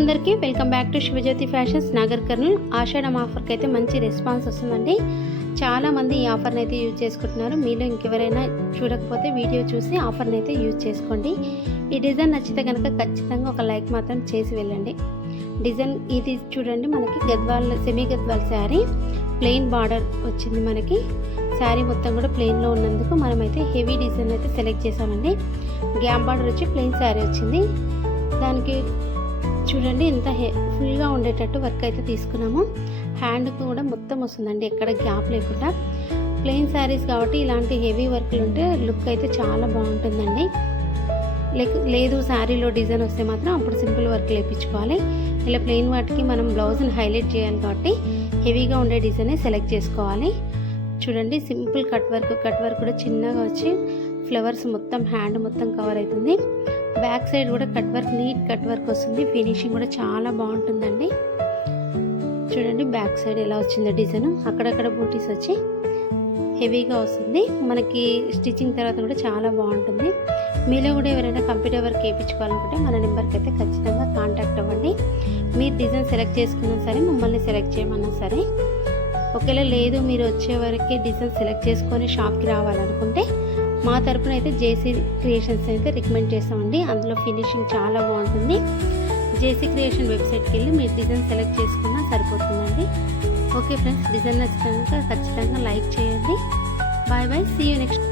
అందరికీ welcome back to Shivajyothi fashions Nagar Kurnool. ఆషాఢం ఆఫర్కి అయితే మంచి రెస్పాన్స్ వస్తుందండి. చాలామంది ఈ ఆఫర్ని అయితే యూజ్ చేసుకుంటున్నారు. మీలో ఇంకెవరైనా చూడకపోతే వీడియో చూసి ఆఫర్ని అయితే యూజ్ చేసుకోండి. ఈ డిజైన్ నచ్చితే కనుక ఖచ్చితంగా ఒక లైక్ మాత్రం చేసి వెళ్ళండి. డిజైన్ ఇది చూడండి, మనకి Gadwal semi Gadwal sari plain border వచ్చింది. మనకి శారీ మొత్తం కూడా ప్లెయిన్లో ఉన్నందుకు మనమైతే హెవీ డిజైన్ అయితే సెలెక్ట్ చేసామండి. గ్యాప్ బార్డర్ వచ్చి ప్లెయిన్ శారీ వచ్చింది. దానికి చూడండి ఎంత ఫుల్గా ఉండేటట్టు వర్క్ అయితే తీసుకున్నాము. హ్యాండ్కి కూడా మొత్తం వస్తుందండి, ఎక్కడ గ్యాప్ లేకుండా. ప్లెయిన్ శారీస్ కాబట్టి ఇలాంటి హెవీ వర్క్లు ఉంటే లుక్ అయితే చాలా బాగుంటుందండి. లేదు శారీలో డిజైన్ వస్తే మాత్రం అప్పుడు సింపుల్ వర్క్ వేయించుకోవాలి. ఇలా ప్లెయిన్ వాటికి మనం బ్లౌజ్ని హైలైట్ చేయాలి కాబట్టి హెవీగా ఉండే డిజైనే సెలెక్ట్ చేసుకోవాలి. చూడండి సింపుల్ కట్ వర్క్ కూడా చిన్నగా వచ్చి ఫ్లవర్స్ మొత్తం హ్యాండ్ మొత్తం కవర్ అవుతుంది. బ్యాక్ సైడ్ కూడా cut work, neat cut work వస్తుంది. ఫినిషింగ్ కూడా చాలా బాగుంటుందండి. చూడండి బ్యాక్ సైడ్ ఎలా వచ్చిందో డిజైన్, అక్కడక్కడ బూటీస్ వచ్చి హెవీగా వస్తుంది. మనకి స్టిచ్చింగ్ తర్వాత కూడా చాలా బాగుంటుంది. మీలో కూడా ఎవరైనా కంప్యూటర్ వర్క్ వేయించుకోవాలనుకుంటే మన నెంబర్కి అయితే ఖచ్చితంగా కాంటాక్ట్ అవ్వండి. మీరు డిజైన్ సెలెక్ట్ చేసుకున్నా సరే, మమ్మల్ని సెలెక్ట్ చేయమన్నా సరే. ఒకవేళ లేదు మీరు వచ్చే వరకు డిజైన్ సెలెక్ట్ చేసుకొని షాప్కి రావాలనుకుంటే మా తరపున అయితే జేసీ క్రియేషన్స్ అయితే రికమెండ్ చేస్తామండి. అందులో ఫినిషింగ్ చాలా బాగుంటుంది. జేసీ క్రియేషన్ వెబ్సైట్కి వెళ్ళి మీరు డిజైన్ సెలెక్ట్ చేసుకున్నా సరిపోతుందండి. ఓకే ఫ్రెండ్స్, డిజైన్ నచ్చినాక ఖచ్చితంగా లైక్ చేయండి. Bye bye, see you next.